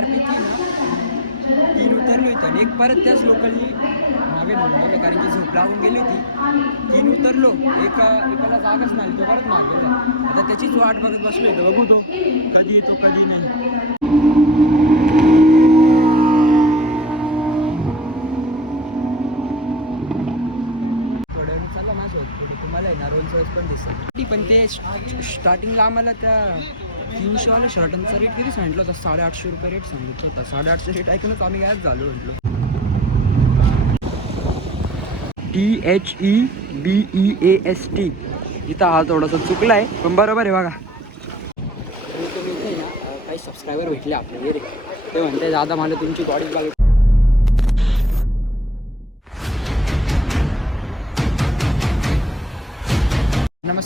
चार ना तीन उतरलो इथं आणि एक परत त्याच लोकलनी मागे गेलं कारण की झोप लागून गेली होती. तीन उतरलो एका एकाला जागच नाही तो परत मागे गेला. आता त्याचीच वाट बघत बसलो येतो बघू तो. कधी येतो कधी नाही. तुम्हाला आहे ना रोल्स रॉयस पण दिसतात पण ते स्टार्टिंगला आम्हाला त्या तीनशेवाल्या शर्टांचा रेट किती सांगितलं होता? साडेआठशे रुपये रेट सांगितलं होता. साडेआठशे रेट ऐकूनच आम्ही काय झालो म्हटलो. T H E B E A S T इथं हा थोडासा चुकला आहे पण बरोबर आहे बघा. काही सबस्क्रायबर भेटले आपले रे ते म्हणते दादा मला तुमची बॉडी बघायची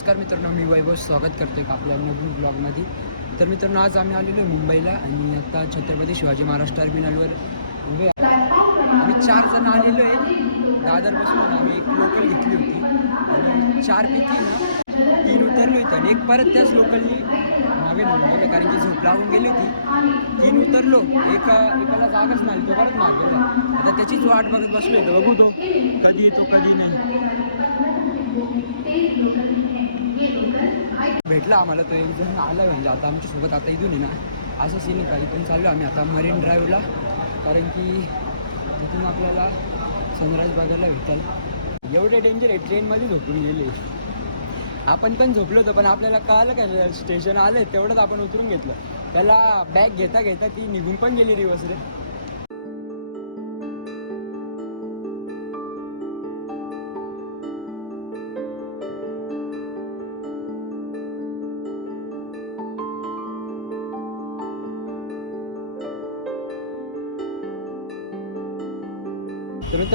नमस्कार मित्रांनो मी वैभव स्वागत करतो का आपल्या नवीन ब्लॉगमध्ये. तर मित्रांनो आज आम्ही आलेलो आहे मुंबईला आणि आता छत्रपती शिवाजी महाराज टर्मिनलवर. उभे आम्ही चार जण आलेलो आहे. दादरपासून आम्ही एक लोकल घेतली होती. आणि चारपैकी ना तीन उतरली इथं आणि एक परत त्याच लोकलनी मागे निघून कारण की झोप लागून गेली होती. तीन उतरलो एका एकाला जागच नाही तो परत मागे आता त्याचीच वाट बघत बसलो होतो बघू तो. कधी येतो कधी नाही. भेटला आम्हाला तो एक जण आला म्हणजे आता आमच्यासोबत आता इथून आहे ना असं सीन आहे का इथून चाललो आम्ही आता मरीन ड्राईव्हला कारण की तिथून आपल्याला सनराईज बघायला भेटेल. एवढे डेंजर आहे ट्रेनमध्ये झोपून गेले. आपण पण झोपलो होतो पण आपल्याला कळालं काय स्टेशन आलं तेवढंच आपण उतरून घेतलं. त्याला बॅग घेता घेता ती निघून पण गेली रिवर्स रे.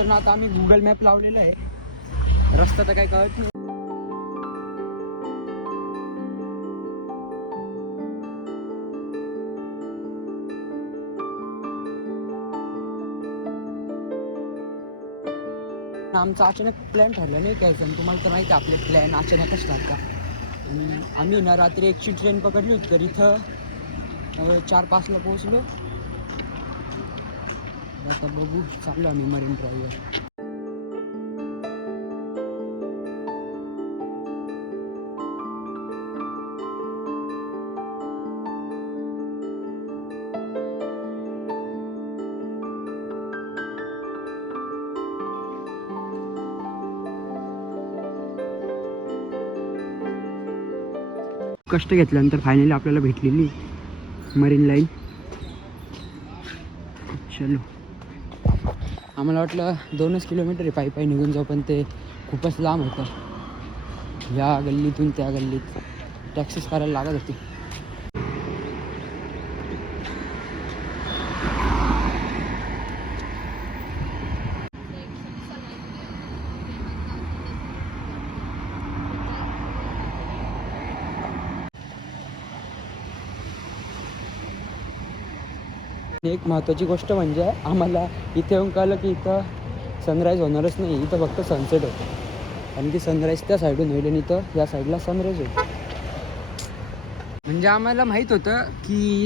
मित्रांनो आता आम्ही गुगल मॅप लावलेला आहे. रस्ता तर काही कळत नाही. आमचा अचानक प्लॅन ठरला नाही काय पण तुम्हाला तर माहिती आहे आपले प्लॅन अचानकच ठरतात. आणि आम्ही ना रात्री एकची ट्रेन पकडली होती तर इथं चार पाचला पोहोचलो. आता बघू चालू आम्ही मरीन ड्राईव्हर कष्ट घेतल्यानंतर फायनली आपल्याला भेटलेली मरीन लाईन चलो. आम्हाला वाटलं दोनच किलोमीटर आहे पायी पायी निघून जाऊ पण ते खूपच लांब होतं. या गल्लीतून त्या गल्लीत टॅक्सीस करायला लागत होती. एक महत्त्वाची गोष्ट म्हणजे आम्हाला इथे येऊन कळलं की इथं सनराईज होणारच नाही. इथं फक्त सनसेट होतं. आणि ती सनराईज त्या साईडून होईल आणि इथं या साईडला सनराईज होईल. म्हणजे आम्हाला माहीत होतं की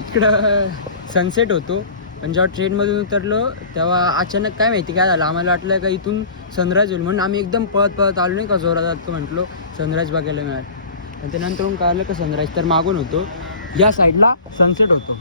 इकडं सनसेट होतो. पण जेव्हा ट्रेनमधून उतरलो तेव्हा अचानक काय माहिती काय झालं? आम्हाला वाटलं का इथून सनराईज होईल म्हणून आम्ही एकदम पळत पळत आलो नाही का? जोरात म्हटलो सनराईज बघायला मिळालं. आणि त्यानंतर कळलं का सनराईज तर मागून होतो. या साईडला सनसेट होतो.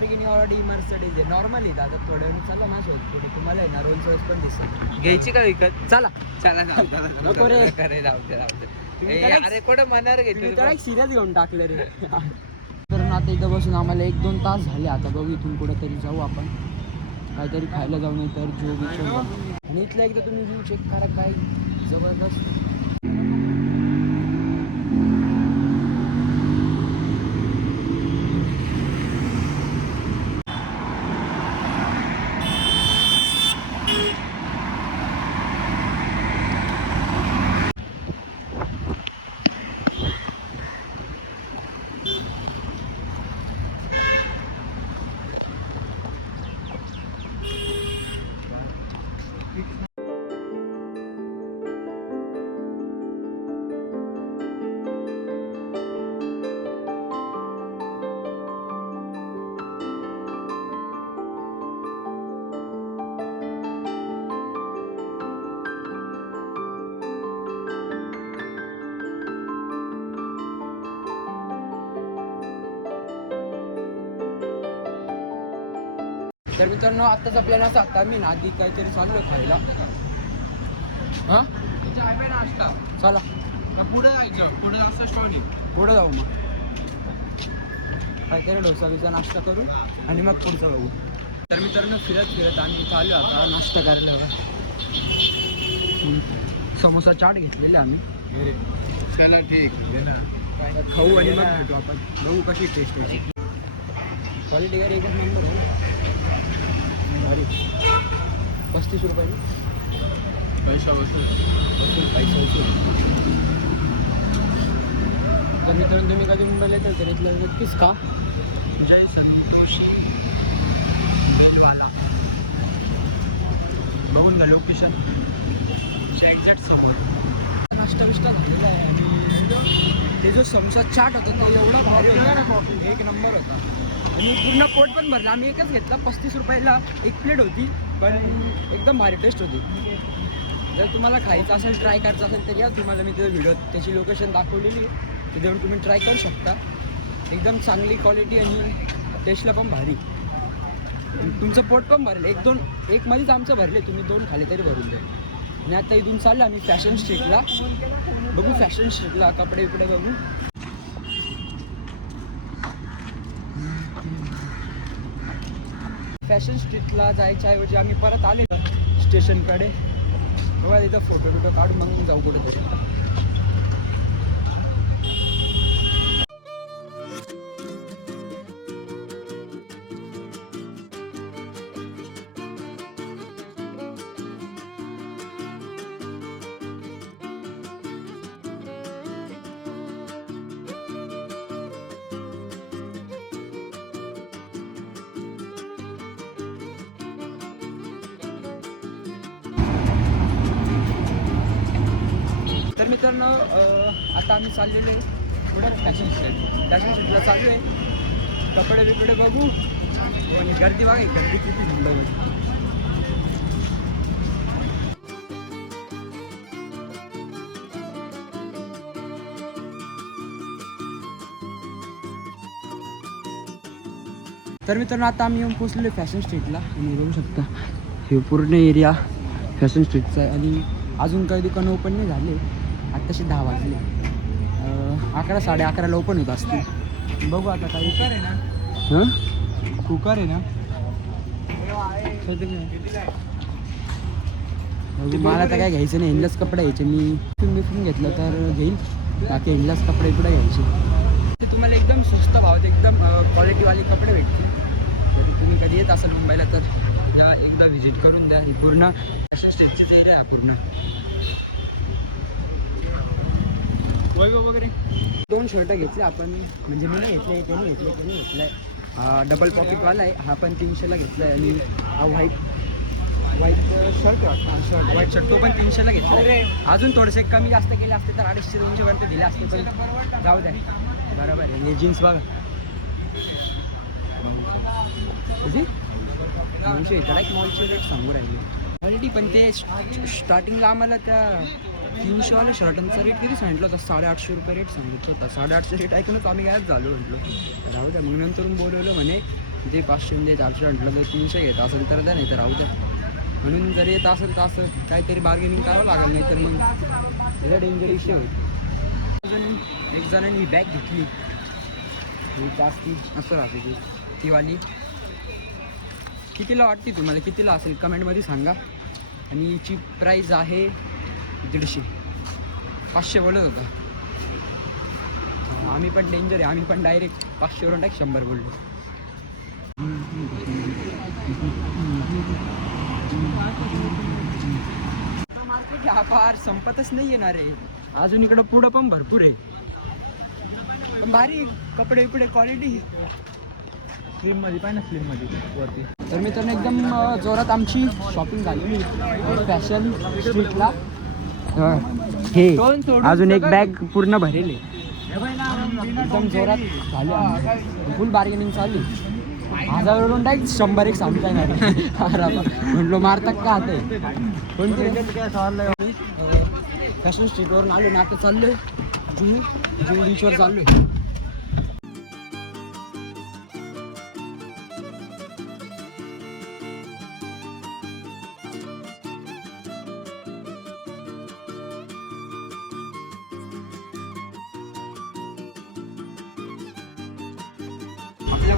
लॅम्बर्गिनी ऑडी मर्सडीज आहे. नॉर्मल आहे आता थोड्या वेळ चालला माझ्यासोबत पुढे तुम्हाला आहे ना रोल्स पण दिसतात घ्यायची का विकत? चला. चला नको रे. अरे जाऊ दे जाऊ दे. तुम्ही ए, काय- अरे कुठं मनावर तुम्ही घेतली तर सिरियस घेऊन टाकलं रे. तर आता इथं बसून आम्हाला एक दोन तास झाले. आता बघू इथून कुठेतरी जाऊ आपण. काहीतरी खायला जाऊ नाही तर जो जाऊ आणि इथलं एकदा तुम्ही व्ह्यू चेक करा काय. जबरदस्त. तर मित्रांनो आत्ताचा असा आता मी नादी काहीतरी चाललो खायला. हां? चला. पुढे जायचं. पुढे असं स्टॉल आहे. पुढं जाऊ मग. काहीतरी डोसा बिसा नाश्ता करू आणि मग पुढचं बघू. तर मित्रांनो फिरत फिरत आम्ही चालू आता नाश्ता करायला बघा. समोसा चाट घेतलेले आम्ही. चला ठीक. खाऊ आणि मग भेटू आपण. बघू कशी टेस्ट आहे. क्वालिटी एकच नंबर आहे? भारी. पस्तीस रुपये पैसा वसूल. वसूल पैसा वसूल. तर मित्रांनो तुम्ही कधी मुंबईला येतात तर इथलं नक्कीच का जय संदीप बघून घ्या लोकेशन एक्झॅक्ट समोर. नाश्ता बिष्टा झालेला आहे आणि ते जो समोसा चाट होता तो एवढा भारी होता. एक नंबर होता. आणि पूर्ण पोट पण भरला. आम्ही एकच घेतला. पस्तीस रुपयाला एक प्लेट होती पण एकदम भारी टेस्ट होती. जर तुम्हाला खायचं असेल ट्राय करायचं असेल तर या तुम्हाला मी ते व्हिडिओ त्याची लोकेशन दाखवलेली. ते देऊन तुम्ही ट्राय करू शकता. एकदम चांगली क्वालिटी आणि टेस्टला पण भारी. तुमचं पोट पण भरेल. एक दोन एक मध्येच आमचं भरले. तुम्ही दोन खाले तरी भरून द्या. आणि आता इथून चाललं आम्ही फॅशन स्ट्रीटला बघू फॅशन स्ट्रीटला कपडे बिपडे बघू. फॅशन स्ट्रीटला जायच्या ऐवजी आम्ही परत आले स्टेशनकडे. बघा तिथं फोटो बिटो काढून मग जाऊ कुठे तर मित्रांनो आता आम्ही चाललेलो आहे पुढे फॅशन स्ट्रीट फॅशन स्ट्रीटला चाललो आहे कपडे बिपडे बघू. आणि गर्दी बघा गर्दी किती मुंबईमध्ये तर मित्रांनो आता आम्ही येऊन पोचलेलो फॅशन स्ट्रीटला तुम्ही बघू शकता हे पूर्ण एरिया फॅशन स्ट्रीटचा आहे. आणि अजून काही दुकानं ओपन नाही झाले. आत्ताशी दहा वाजले. अकरा साडे अकराला ओपन होत असतील बघू आता काही कुकर आहे ना? हां? कुकर आहे ना? मला तर काय घ्यायचं नाही. हिंडलाच कपडे घ्यायचे. मी बिथून घेतलं तर घेईल बाकी हिंडलाच कपडे इकडे घ्यायचे? ते तुम्हाला एकदम स्वस्त भावात एकदम क्वालिटीवाले कपडे भेटतील. जर तुम्ही कधी येत असाल मुंबईला तर एकदा व्हिजिट करून द्या. ही पूर्ण फॅशन स्ट्रीटचीच एरिया आहे पूर्ण. वैभव वगैरे? दोन शर्ट घेतले आपण. म्हणजे मी नाही घेतले त्याने घेतले त्याने घेतलाय हा डबल पॉकेटवाला आहे. हा पण तीनशेला घेतला आहे. आणि हा white white shirt shirt white shirt तो पण तीनशेला घेतला आहे. अजून थोडेसे कमी जास्त केले असते तर अडीचशे दोनशे पर्यंत दिले असते पण जाऊ द्या बरोबर आहे. हे जीन्स बघा. दोनशे. एक मॉलचे रेट सांगू राहिले. क्वालिटी पण ते स्टार्टिंगला आम्हाला त्या तीनशेवाल्या शर्टांचा रेट किती सांगितलं होता? साडेआठशे रुपये रेट सांगितलं होता. साडेआठशे रेट ऐकूनच आम्ही गायब झालो म्हटलं. राहू द्या मग नंतर बोलवलं म्हणे ते पाचशे दे चारशे म्हटलं तर तीनशे घेत असेल तर द्या नाही तर राहू द्या. म्हणून जर येत असेल तर असं काहीतरी बार्गेनिंग करावं लागेल नाही तर मग त्याचा डेंजर इश्यू होईल एक जणांनी बॅग घेतली. ही जास्ती असं राहते ती. तीवाली कितीला वाटते तुम्हाला? कितीला असेल? कमेंटमध्ये सांगा. आणि हिची प्राईज आहे दीडशे. पाचशे बोलत होता. आम्ही पण डेंजर आहे. आम्ही पण डायरेक्ट पाचशेवरून डायरेक्ट शंभर बोललो. मार्केट व्यापार संपतच नाही येणार आहे. अजून इकडं पुढं पण भरपूर आहे. पण भारी कपडे बिपडे क्वालिटी स्लिममध्ये पाहिजे ना स्लिममध्ये वरती. तर मित्रांनो एकदम जोरात आमची शॉपिंग झाली फॅशन स्ट्रीटला हे अजून एक बॅग पूर्ण भरेल. एकदम जोरात झाली फुल बार्गेनिंग चालली हजारवरून डायरेक्ट शंभर एक सांगता येणार म्हणलो मारतात का आता? कोणते फॅशन स्ट्रीटवरून आलो ना आता चाललोय. जुनी जुनी बीचवर चाललोय.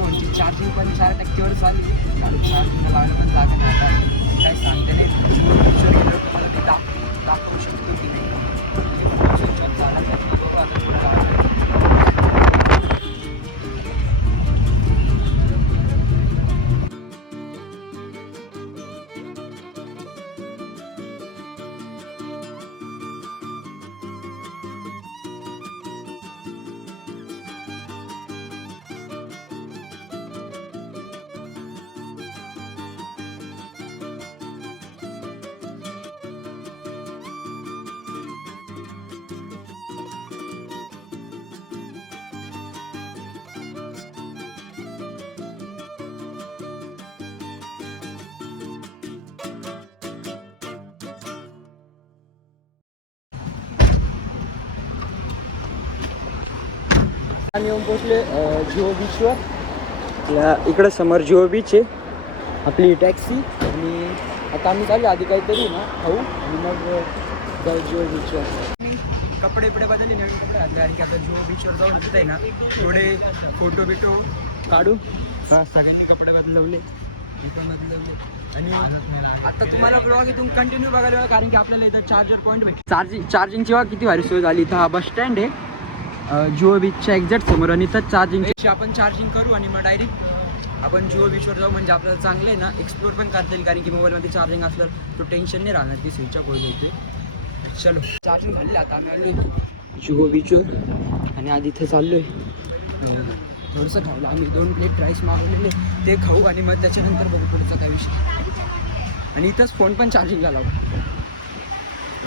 म्हणजे चार्जिंग पण चार टक्केवर चालू आहे चालू चार्जिंगला लावायला पण जागा नाही आता काय सांगते नाही. तुम्हाला ते दाख दाखवू शकतो की नाही. आम्ही येऊन पोचले जिओ बीचवर आपल्या इकडं समोर जिओ बीच आहे. आपली टॅक्सी आणि आता आम्ही चालू आधी काहीतरी ना खाऊ. आणि मग जाऊ जिओ बीचवर कपडे बिपडे बदलले नवीन कपडे घातले. कारण की आता जिओ बीचवर जाऊन तिथे आहे ना थोडे फोटो बिटो काढू. हा. सगळ्यांनी कपडे बदलवले. मी पण बदलवले. आणि आता तुम्हाला ब्लॉग इथून कंटिन्यू बघायला कारण की आपल्याला इथं चार्जर पॉईंट भेट चार्जिंग चार्जिंगची किती भारी सोय झाली. इथं हा बस स्टँड आहे. जिओ बीचच्या एक्झॅक्ट समोर आणि तर चार्जिंग आपण चार्जिंग करू आणि मग डायरेक्ट आपण जिओ बीचवर जाऊ म्हणजे आपल्याला चांगलं आहे ना एक्सप्लोर पण करता येईल. कारण की मोबाईलमध्ये चार्जिंग असलं तो टेन्शन नाही राहणार. ती स्विचच्या गोल होते चलो. चार्जिंग झाली आता. आम्ही आलो जिओ बीचवर आणि आधी इथे चाललो आहे थोडंसं खावलं आम्ही दोन प्लेट राईस मागवलेले. ते खाऊ आणि मग त्याच्यानंतर बघू पुढचा काय विषय. आणि इथंच फोन पण चार्जिंगला लावू.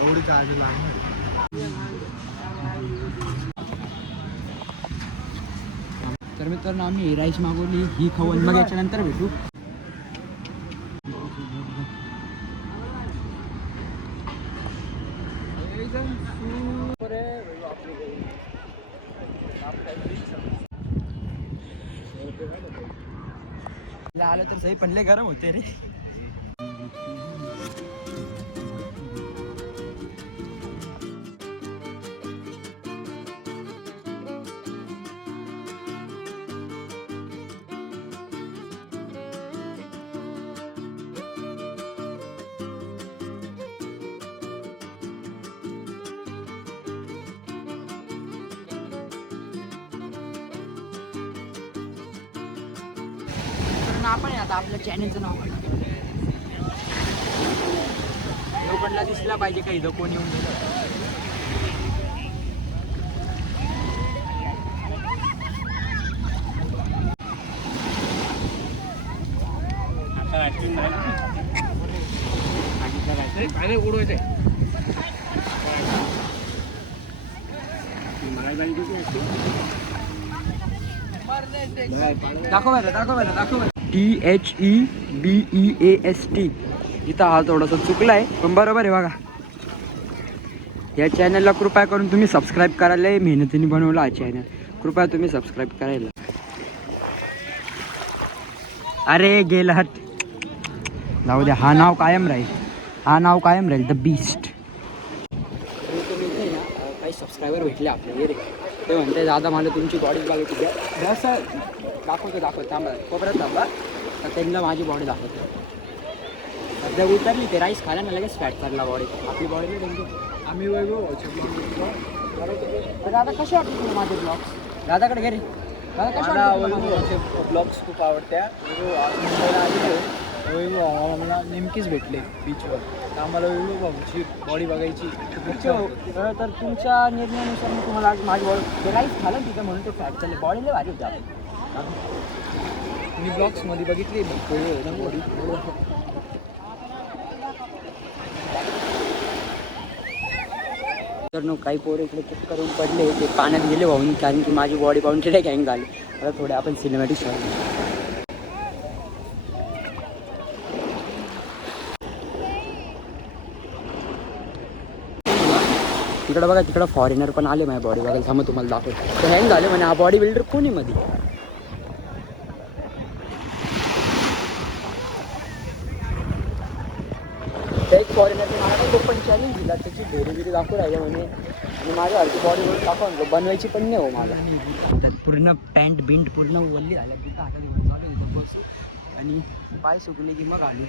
एवढी चार्ज लागणार. तर मित्रांनो आम्ही राईस मागवली ही खाऊन मग याच्यानंतर भेटू. आलं तर सही पण लय गरम होते रे. तर आपण आहे आता आपल्या चॅनलचं नाव काढू. लोकांना दिसला पाहिजे काही इथं कोण येऊन गेलं दाखव दाखव दाखव T H E B E A S T इथं हा थोडासा चुकला आहे पण बरोबर आहे बघा. या चॅनलला कृपया करून तुम्ही सबस्क्राईब करायला मेहनतीने बनवला हा चॅनल कृपया तुम्ही सबस्क्राईब करायला. अरे गेला हट जाऊ द्या हा नाव कायम राहील. हा नाव कायम राहील द बीस्ट काही सबस्क्रायबर भेटले आपल्याला रे. ते म्हणते दादा मला तुमची बॉडी द्या असं दाखवतो दाखवतो. थांबा कोपऱ्यात थांबा. तर त्यांना माझी बॉडी दाखवतो. जर उतरली ते राईस खाला ना लगेच फॅट पडला बॉडी आपली बॉडी नाही आम्ही वैभव दादा कसे वाटते तुला माझे ब्लॉग्स दादाकडे घे रे. दादा कसे मला? वैभवचे ब्लॉग्स खूप आवडत्या. वैभव आलेलो आम्हाला नेमकीच भेटले बीचवर तर आम्हाला वैभव भाऊची बॉडी बघायची. तर तुमच्या निर्णयानुसार मी तुम्हाला आज माझी बॉडी राईस ना तिथं म्हणून ते फॅट चालले बॉडीला भारी होते मी ब्लॉग्समध्ये बघितली ना बॉडी तर नो काही पोरं इकडे चेक करून पडले ते पाण्यात गेले वाहून कारण की माझी बॉडी पाहून तिथे गँग झाली. आता थोडे आपण सिनेमॅटिक शॉट तिकडं बघा तिकडं फॉरेनर पण आले माझ्या बॉडी बघायला. थांबा तुम्हाला दाखवतो. तर हँग झाले म्हणे हा बॉडी बिल्डर कोणी मध्ये एक फॉरेनरने मला तो पण चॅलेंज दिला. त्याची भेरी बिरी दाखवू राहिले म्हणे. आणि माझ्या हलकी बॉडी म्हणून दाखवा बनवायची पण नाही हो मला. त्यात पूर्ण पॅन्ट बिंट पूर्ण वल्ली झाल्या. तिथं आता घेऊन चालू आहे तिथं बसू. आणि पाय सुकले की मग आलो.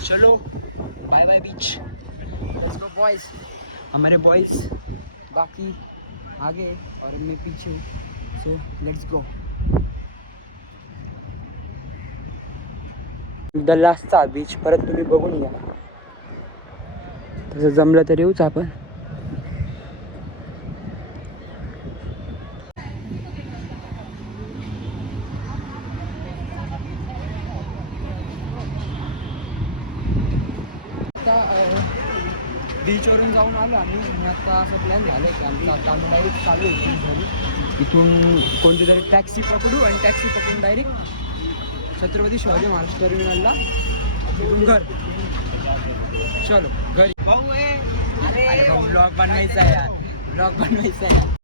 चलो. Bye bye beach let's go boys हमारे बॉयज बाकी आगे और मैं पीछे। सो लेट्स गो द लास्टचा बीच परत तुम्ही बघून घ्या तसं जमलं तर येऊच आपण आता बीचवरून जाऊन आलो आणि आता असं प्लॅन झालं की आमचा आता आम्ही डायरेक्ट चालू आहे घरी इथून कोणती तरी टॅक्सी पकडू आणि टॅक्सी पकडून डायरेक्ट छत्रपती शिवाजी महाराज टर्मिनलला तिथून घर. चलो घरी. ब्लॉग बनवायचा आहे यार. ब्लॉग बनवायचा आहे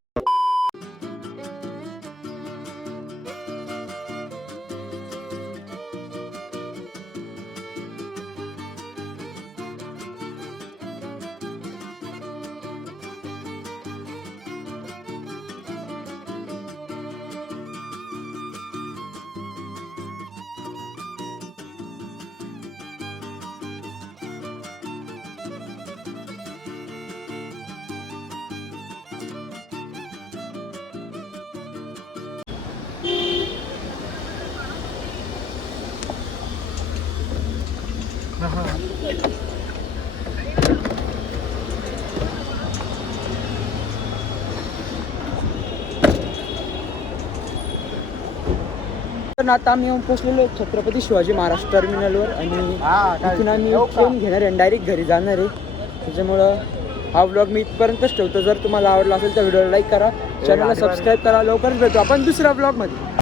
पण आता आम्ही येऊन पोचलेलो आहे छत्रपती शिवाजी महाराज टर्मिनलवर आणि इथून आम्ही ट्रेन घेणार आहे डायरेक्ट घरी जाणार आहे. त्याच्यामुळं हा ब्लॉग मी इथपर्यंतच ठेवतो. जर तुम्हाला आवडला असेल तर व्हिडिओला लाईक करा. चॅनलला सबस्क्राईब करा. लवकरच भेटू. आपण दुसऱ्या ब्लॉगमध्ये